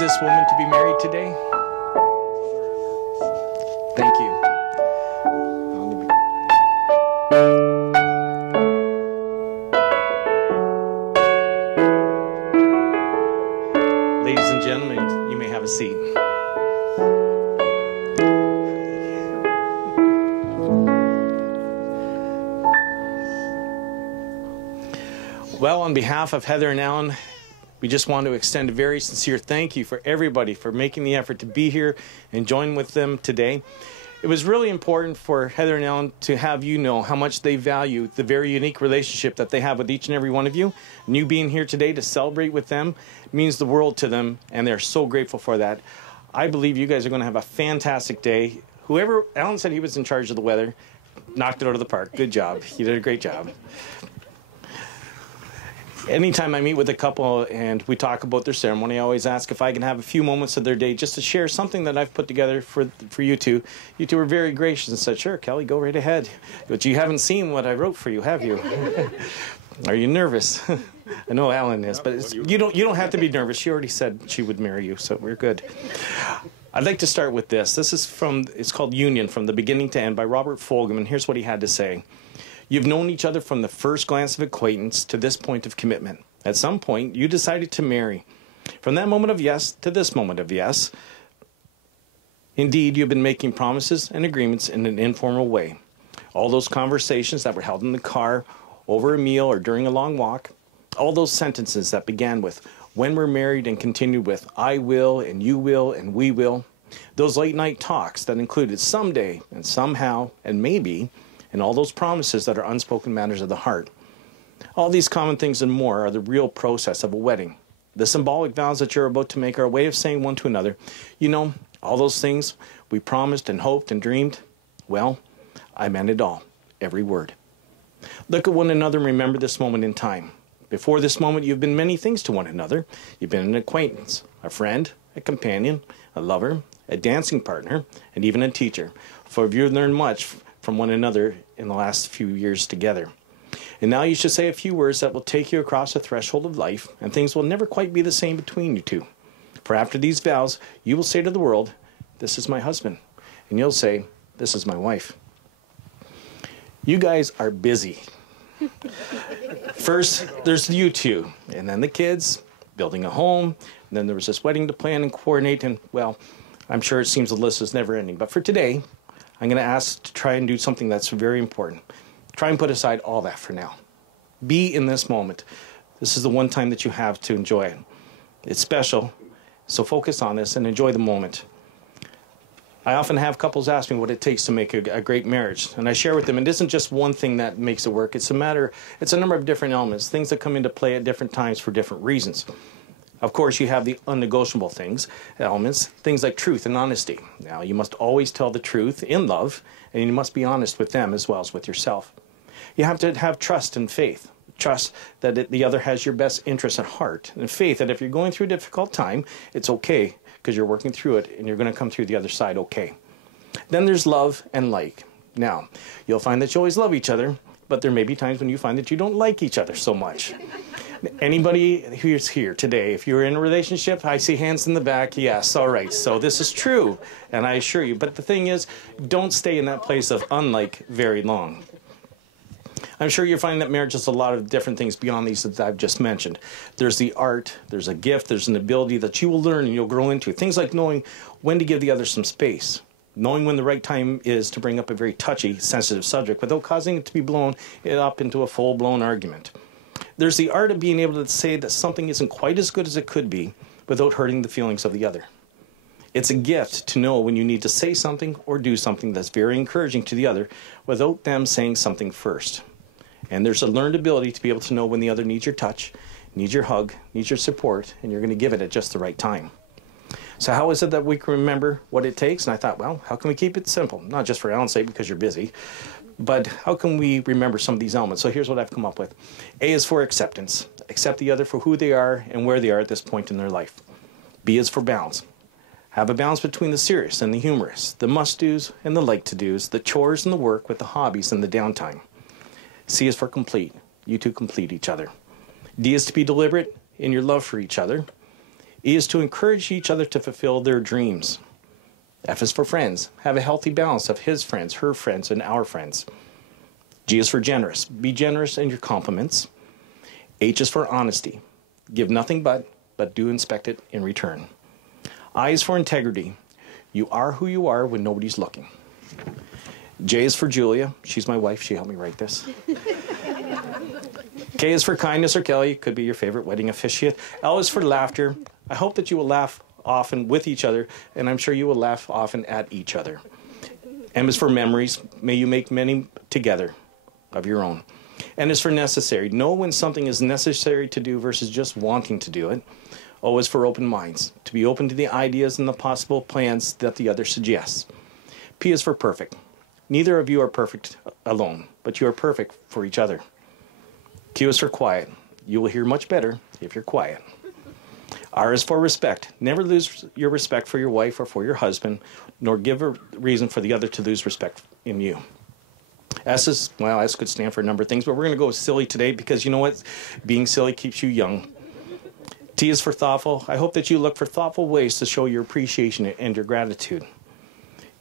this woman to be married today? Thank you. Ladies and gentlemen, you may have a seat. Well, on behalf of Heather and Alan, we just want to extend a very sincere thank you for everybody for making the effort to be here and join with them today. It was really important for Heather and Alan to have you know how much they value the very unique relationship that they have with each and every one of you. And you being here today to celebrate with them means the world to them, and they're so grateful for that. I believe you guys are going to have a fantastic day. Whoever, Alan said he was in charge of the weather, knocked it out of the park. Good job. You did a great job. Anytime I meet with a couple and we talk about their ceremony, I always ask if I can have a few moments of their day just to share something that I've put together for you two. You two were very gracious and said, "Sure, Kelly, go right ahead." But you haven't seen what I wrote for you, have you? Are you nervous? I know Alan is, but you don't have to be nervous. She already said she would marry you, so we're good. I'd like to start with this. This is it's called Union, From the Beginning to End by Robert Fulghum, and here's what he had to say. You've known each other from the first glance of acquaintance to this point of commitment. At some point, you decided to marry. From that moment of yes to this moment of yes, indeed, you've been making promises and agreements in an informal way. All those conversations that were held in the car, over a meal, or during a long walk, all those sentences that began with, when we're married, and continued with, I will, and you will, and we will. Those late night talks that included someday, and somehow, and maybe, and all those promises that are unspoken matters of the heart. All these common things and more are the real process of a wedding. The symbolic vows that you're about to make are a way of saying one to another, you know, all those things we promised and hoped and dreamed, well, I meant it all, every word. Look at one another and remember this moment in time. Before this moment, you've been many things to one another. You've been an acquaintance, a friend, a companion, a lover, a dancing partner, and even a teacher. For you've learned much from one another in the last few years together. And now you should say a few words that will take you across the threshold of life, and things will never quite be the same between you two. For after these vows, you will say to the world, this is my husband. And you'll say, this is my wife. You guys are busy. First, there's you two, and then the kids, building a home, and then there was this wedding to plan and coordinate, and, well, I'm sure it seems the list is never ending. But for today, I'm going to ask to try and do something that's very important. Try and put aside all that for now. Be in this moment. This is the one time that you have to enjoy it. It's special, so focus on this and enjoy the moment. I often have couples ask me what it takes to make a great marriage, and I share with them it isn't just one thing that makes it work. It's a number of different elements, things that come into play at different times for different reasons. Of course, you have the unnegotiable elements, things like truth and honesty. Now, you must always tell the truth in love, and you must be honest with them as well as with yourself. You have to have trust and faith. Trust that the other has your best interests at heart, and faith that if you're going through a difficult time, it's okay because you're working through it, and you're going to come through the other side okay. Then there's love and like. Now, you'll find that you always love each other, but there may be times when you find that you don't like each other so much. Anybody who's here today, if you're in a relationship, I see hands in the back, yes, all right, so this is true, and I assure you. But the thing is, don't stay in that place of unlike very long. I'm sure you'll find that marriage is a lot of different things beyond these that I've just mentioned. There's the art, there's a gift, there's an ability that you will learn and you'll grow into. Things like knowing when to give the other some space, knowing when the right time is to bring up a very touchy, sensitive subject without causing it to be blown up into a full-blown argument. There's the art of being able to say that something isn't quite as good as it could be without hurting the feelings of the other. It's a gift to know when you need to say something or do something that's very encouraging to the other without them saying something first. And there's a learned ability to be able to know when the other needs your touch, needs your hug, needs your support, and you're going to give it at just the right time. So how is it that we can remember what it takes? And I thought, well, how can we keep it simple? Not just for Alan's sake because you're busy, but how can we remember some of these elements? So here's what I've come up with. A is for acceptance. Accept the other for who they are and where they are at this point in their life. B is for balance. Have a balance between the serious and the humorous, the must-dos and the like-to-dos, the chores and the work with the hobbies and the downtime. C is for complete. You two complete each other. D is to be deliberate in your love for each other. E is to encourage each other to fulfill their dreams. F is for friends. Have a healthy balance of his friends, her friends, and our friends. G is for generous. Be generous in your compliments. H is for honesty. Give nothing but do inspect it in return. I is for integrity. You are who you are when nobody's looking. J is for Julia. She's my wife. She helped me write this. K is for kindness, or Kelly. Could be your favorite wedding officiant. L is for laughter. I hope that you will laugh often with each other, and I'm sure you will laugh often at each other. M is for memories. May you make many together of your own. N is for necessary. Know when something is necessary to do versus just wanting to do it. O is for open minds. To be open to the ideas and the possible plans that the other suggests. P is for perfect. Neither of you are perfect alone, but you are perfect for each other. Q is for quiet. You will hear much better if you're quiet. R is for respect. Never lose your respect for your wife or for your husband, nor give a reason for the other to lose respect in you. S is, well, S could stand for a number of things, but we're going to go with silly today because you know what? Being silly keeps you young. T is for thoughtful. I hope that you look for thoughtful ways to show your appreciation and your gratitude.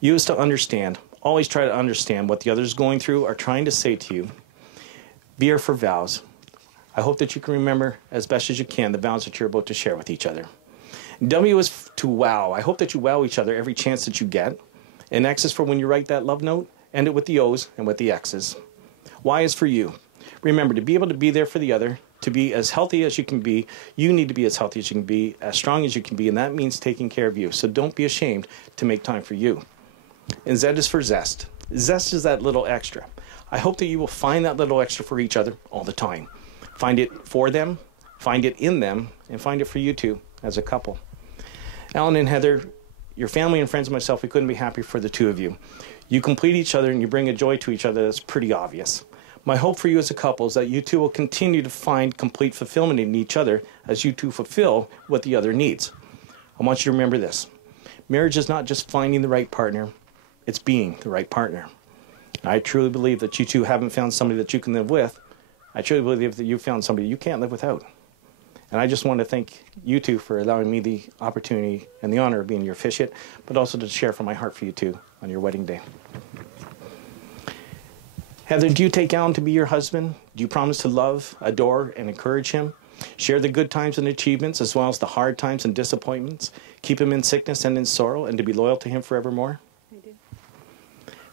U is to understand. Always try to understand what the other is going through or trying to say to you. V are for vows. I hope that you can remember as best as you can the vows that you're about to share with each other. W is to wow. I hope that you wow each other every chance that you get. And X is for when you write that love note, end it with the O's and with the X's. Y is for you. Remember, to be able to be there for the other, to be as healthy as you can be, you need to be as healthy as you can be, as strong as you can be, and that means taking care of you. So don't be ashamed to make time for you. And Z is for zest. Zest is that little extra. I hope that you will find that little extra for each other all the time. Find it for them, find it in them, and find it for you two as a couple. Alan and Heather, your family and friends and myself, we couldn't be happier for the two of you. You complete each other and you bring a joy to each other that's pretty obvious. My hope for you as a couple is that you two will continue to find complete fulfillment in each other as you two fulfill what the other needs. I want you to remember this. Marriage is not just finding the right partner, it's being the right partner. I truly believe that you two haven't found somebody that you can live with. I truly believe that you found somebody you can't live without. And I just want to thank you two for allowing me the opportunity and the honor of being your officiant, but also to share from my heart for you two on your wedding day. Heather, do you take Alan to be your husband? Do you promise to love, adore, and encourage him? Share the good times and achievements as well as the hard times and disappointments? Keep him in sickness and in sorrow, and to be loyal to him forevermore? I do.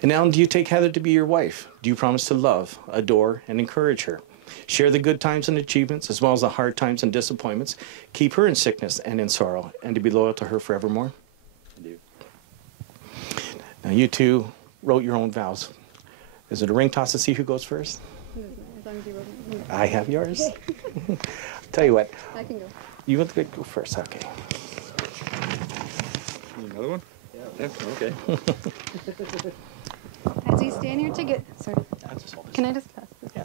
And Alan, do you take Heather to be your wife? Do you promise to love, adore, and encourage her? Share the good times and achievements as well as the hard times and disappointments? Keep her in sickness and in sorrow, and to be loyal to her forevermore? I do. Now you two wrote your own vows. Is it a ring toss to see who goes first? As long as you wrote it. I have yours. Tell you what, I can go. you want to go first, okay. Another one? Yeah. Okay. As we stand here together, sorry, I'll just hold this. can I just pass this? Yeah.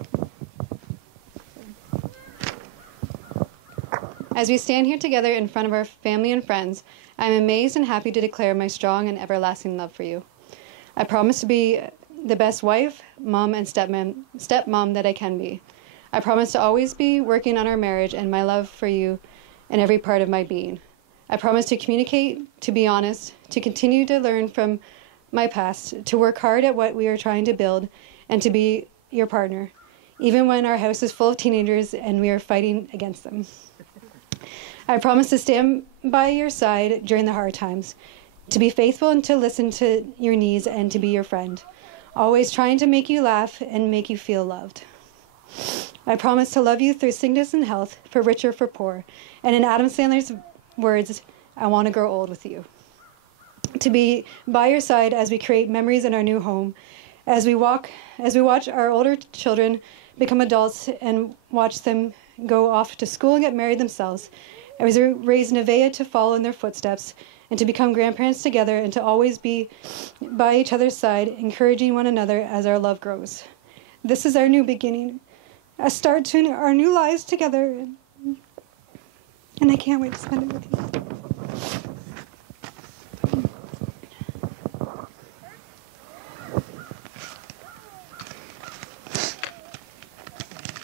As we stand here together in front of our family and friends, I am amazed and happy to declare my strong and everlasting love for you. I promise to be the best wife, mom, and stepmom that I can be. I promise to always be working on our marriage and my love for you in every part of my being. I promise to communicate, to be honest, to continue to learn from my past, to work hard at what we are trying to build, and to be your partner, even when our house is full of teenagers and we are fighting against them. I promise to stand by your side during the hard times, to be faithful and to listen to your needs and to be your friend, always trying to make you laugh and make you feel loved. I promise to love you through sickness and health, for rich or for poor, and in Adam Sandler's words, I want to grow old with you. To be by your side as we create memories in our new home, as we watch our older children become adults and watch them go off to school and get married themselves, as we raise Nevaeh to follow in their footsteps, and to become grandparents together, and to always be by each other's side, encouraging one another as our love grows. This is our new beginning, a start to our new lives together, and I can't wait to spend it with you.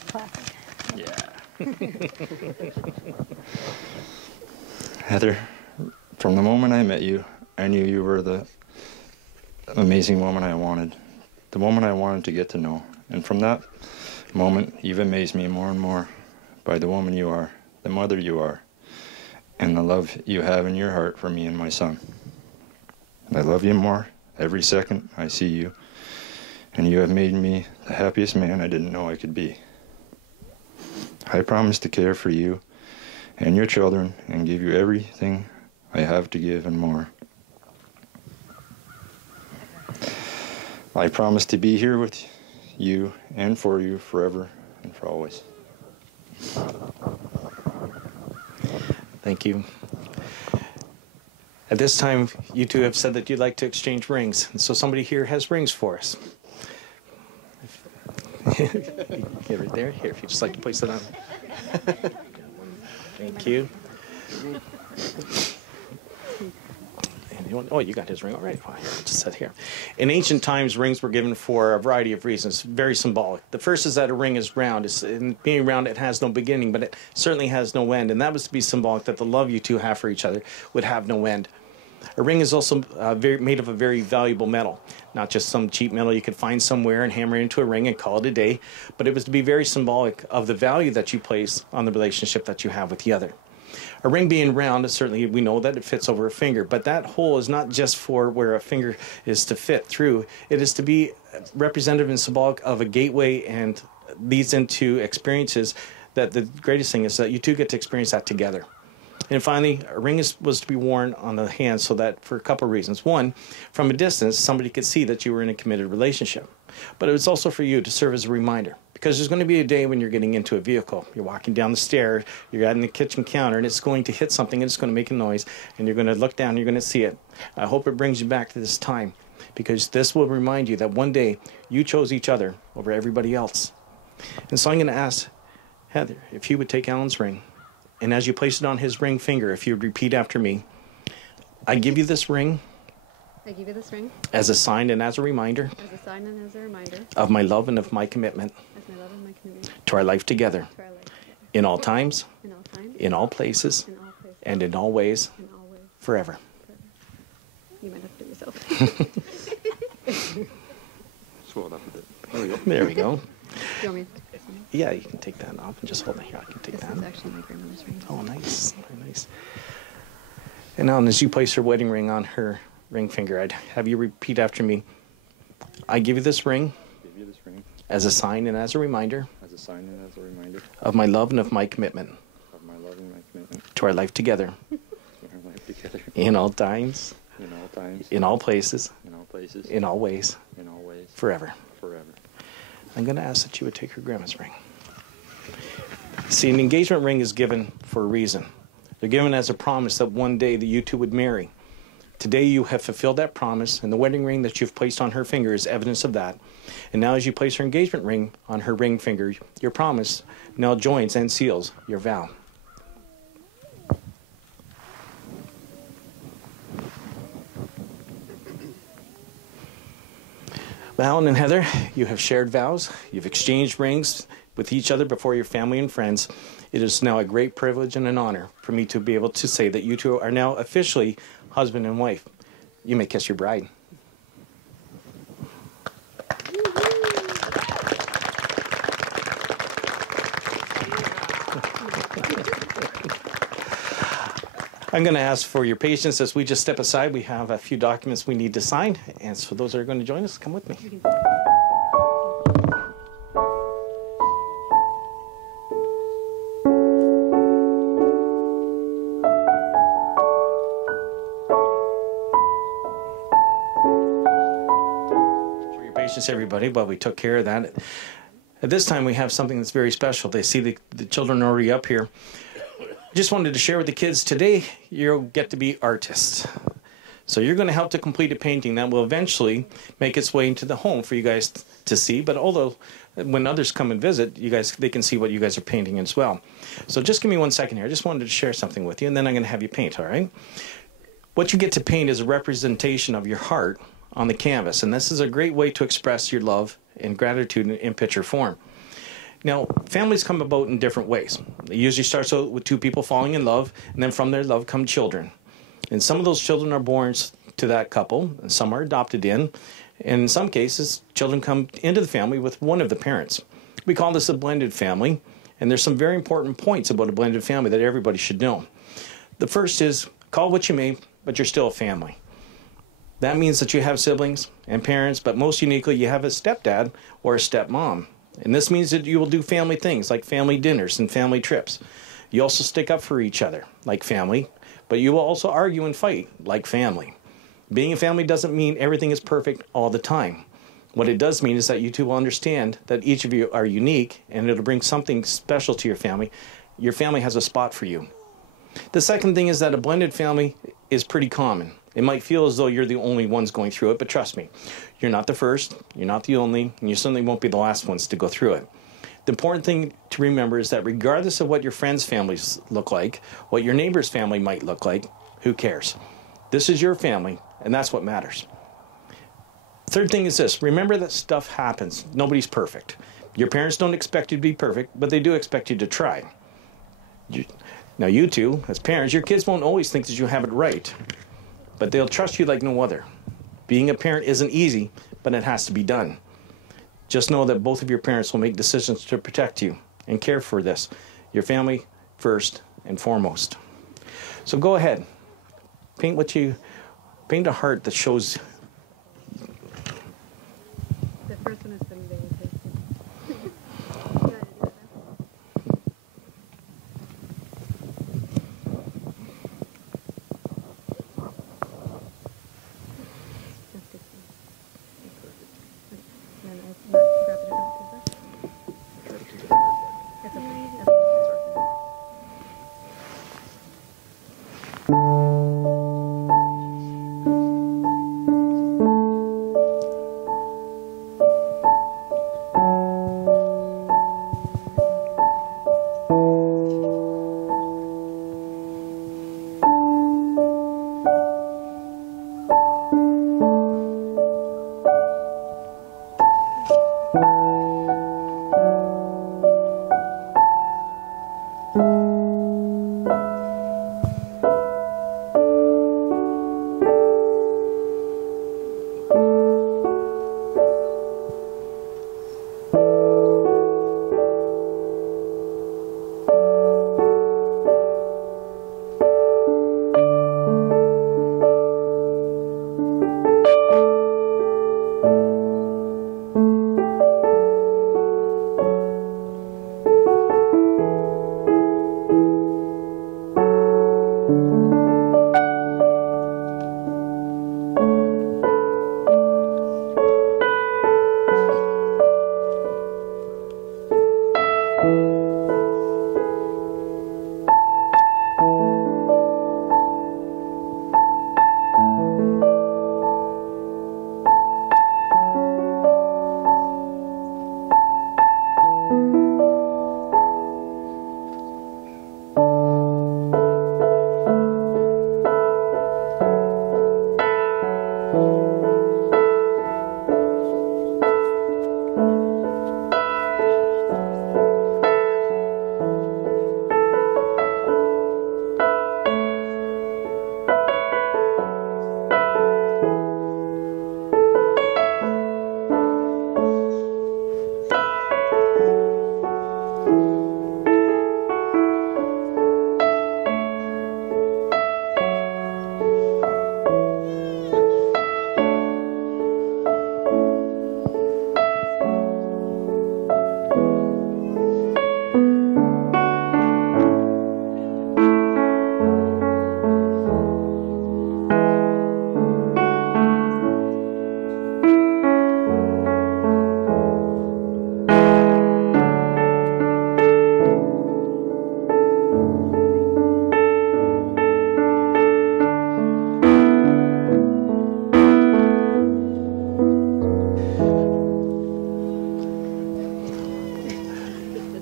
Classic. Yeah. Heather, from the moment I met you, I knew you were the amazing woman I wanted, the woman I wanted to get to know. And from that moment, you've amazed me more and more by the woman you are, the mother you are, and the love you have in your heart for me and my son. I love you more every second I see you, and you have made me the happiest man I didn't know I could be. I promise to care for you and your children and give you everything I have to give and more. I promise to be here with you and for you forever and for always. Thank you. At this time, you two have said that you'd like to exchange rings. And so somebody here has rings for us. Get right there. Here, if you'd just like to place it on. Thank you. Oh, you got his ring all right. Well, here, I'll just set here. In ancient times, rings were given for a variety of reasons, very symbolic. The first is that a ring is round. In being round, it has no beginning, but it certainly has no end. And that was to be symbolic that the love you two have for each other would have no end. A ring is also made of a very valuable metal, not just some cheap metal you could find somewhere and hammer into a ring and call it a day, but it was to be very symbolic of the value that you place on the relationship that you have with the other. A ring being round, certainly we know that it fits over a finger, but that hole is not just for where a finger is to fit through. It is to be representative and symbolic of a gateway and leads into experiences that the greatest thing is that you two get to experience that together. And finally, a ring was to be worn on the hand so that for a couple of reasons. One, from a distance, somebody could see that you were in a committed relationship. But it was also for you to serve as a reminder. Because there's going to be a day when you're getting into a vehicle. You're walking down the stairs, you're at the kitchen counter, and it's going to hit something, and it's going to make a noise, and you're going to look down, and you're going to see it. I hope it brings you back to this time, because this will remind you that one day you chose each other over everybody else. And so I'm going to ask Heather if you would take Alan's ring, and as you place it on his ring finger, if you would repeat after me, I give you this ring. I give you this ring. As a sign and as a reminder. As a sign and as a reminder. Of my love and of my commitment. As my love and my commitment. To our life together. To our life together. In all times. In all times. In all places. In all places. And in all ways. In all ways. Forever. You might have to do it yourself. Swell it up a bit. There we go. There we go. Do you want me to take this one? Yeah, you can take that off and just hold it here. I can take This that. is actually my grandmother's ring. Oh, nice. Very nice. And now, as you place your wedding ring on her ring finger, I'd have you repeat after me. I give you this ring. Give you this ring. As a sign and as a reminder. As a sign and as a reminder. Of my love and of my commitment. Of my love and my commitment. To our life together. To our life together. In all times. In all times. In all places. In all places. In all ways. In all ways. Forever. Forever. I'm going to ask that you would take your grandma's ring. See, an engagement ring is given for a reason. They're given as a promise that one day that you two would marry. Today you have fulfilled that promise, and the wedding ring that you've placed on her finger is evidence of that. And now as you place her engagement ring on her ring finger, your promise now joins and seals your vow. Well, Alan and Heather, you have shared vows. You've exchanged rings with each other before your family and friends. It is now a great privilege and an honor for me to be able to say that you two are now officially husband and wife. You may kiss your bride. I'm going to ask for your patience as we just step aside. We have a few documents we need to sign, and so those that are going to join us, come with me. For your patience, everybody, while we took care of that. At this time, we have something that's very special. They see the children already up here. Just wanted to share with the kids today, you'll get to be artists. So you're going to help to complete a painting that will eventually make its way into the home for you guys to see. But although when others come and visit, they can see what you guys are painting as well. So just give me 1 second here. I just wanted to share something with you, and then I'm going to have you paint, all right? What you get to paint is a representation of your heart on the canvas, and this is a great way to express your love and gratitude in picture form. Now, families come about in different ways. It usually starts out with two people falling in love, and then from their love come children. And some of those children are born to that couple, and some are adopted in. And in some cases, children come into the family with one of the parents. We call this a blended family, and there's some very important points about a blended family that everybody should know. The first is, call what you may, but you're still a family. That means that you have siblings and parents, but most uniquely, you have a stepdad or a stepmom. And this means that you will do family things like family dinners and family trips. You also stick up for each other like family, but you will also argue and fight like family. Being a family doesn't mean everything is perfect all the time. What it does mean is that you two will understand that each of you are unique, and it'll bring something special to your family. Your family has a spot for you. The second thing is that a blended family is pretty common. It might feel as though you're the only ones going through it, but trust me, you're not the first, you're not the only, and you certainly won't be the last ones to go through it. The important thing to remember is that regardless of what your friends' families look like, what your neighbor's family might look like, who cares? This is your family, and that's what matters. Third thing is this: remember that stuff happens. Nobody's perfect. Your parents don't expect you to be perfect, but they do expect you to try. Now you two, as parents, your kids won't always think that you have it right, but they'll trust you like no other. Being a parent isn't easy, but it has to be done. Just know that both of your parents will make decisions to protect you and care for this, your family first and foremost. So go ahead, paint a heart that shows. The first one has been very tasty.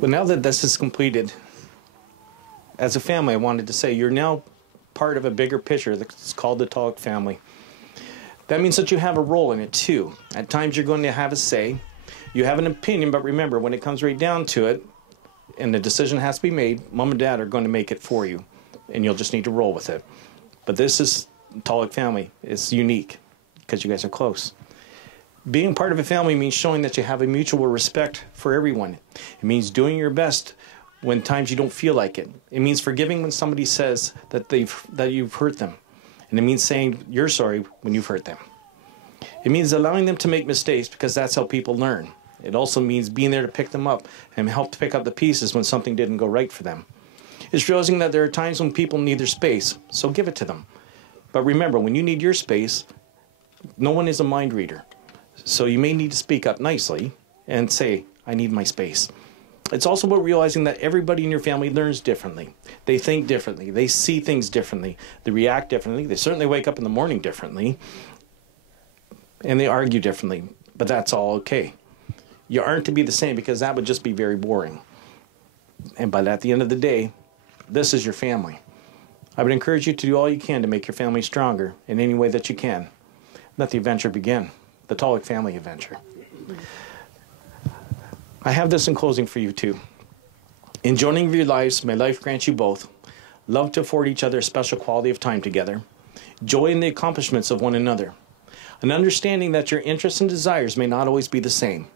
But now that this is completed, as a family, I wanted to say you're now part of a bigger picture that's called the Tulloch family. That means that you have a role in it too. At times you're going to have a say. You have an opinion, but remember, when it comes right down to it, and the decision has to be made, mom and dad are going to make it for you, and you'll just need to roll with it. But this is Tolick family. It's unique because you guys are close. Being part of a family means showing that you have a mutual respect for everyone. It means doing your best when times you don't feel like it. It means forgiving when somebody says that you've hurt them. And it means saying you're sorry when you've hurt them. It means allowing them to make mistakes because that's how people learn. It also means being there to pick them up and help to pick up the pieces when something didn't go right for them. It's realizing that there are times when people need their space, so give it to them. But remember, when you need your space, no one is a mind reader. So you may need to speak up nicely and say, I need my space. It's also about realizing that everybody in your family learns differently. They think differently. They see things differently. They react differently. They certainly wake up in the morning differently. And they argue differently. But that's all okay. You aren't to be the same because that would just be very boring. But at the end of the day, this is your family. I would encourage you to do all you can to make your family stronger in any way that you can. Let the adventure begin. The Tolick family adventure. I have this in closing for you too. In joining your lives, may life grant you both love to afford each other a special quality of time together, joy in the accomplishments of one another, an understanding that your interests and desires may not always be the same.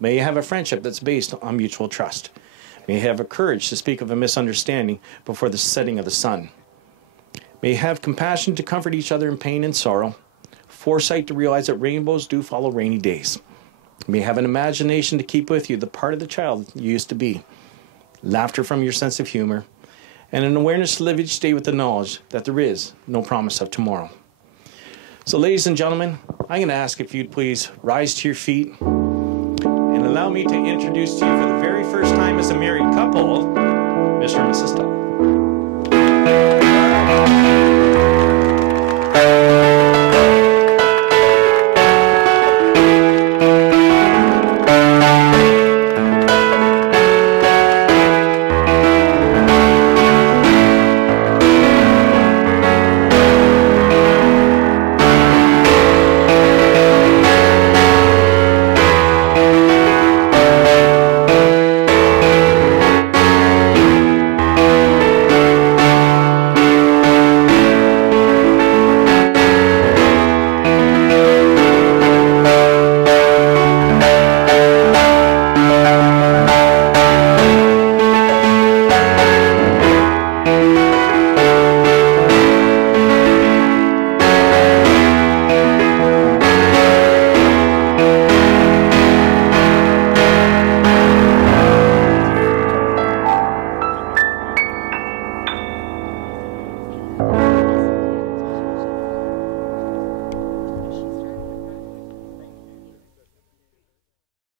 May you have a friendship that's based on mutual trust. May you have a courage to speak of a misunderstanding before the setting of the sun. May you have compassion to comfort each other in pain and sorrow, foresight to realize that rainbows do follow rainy days. You may have an imagination to keep with you the part of the child you used to be, laughter from your sense of humor, and an awareness to live each day with the knowledge that there is no promise of tomorrow. So ladies and gentlemen, I'm going to ask if you'd please rise to your feet and allow me to introduce to you for the very first time as a married couple, Mr. and Mrs. Tolick.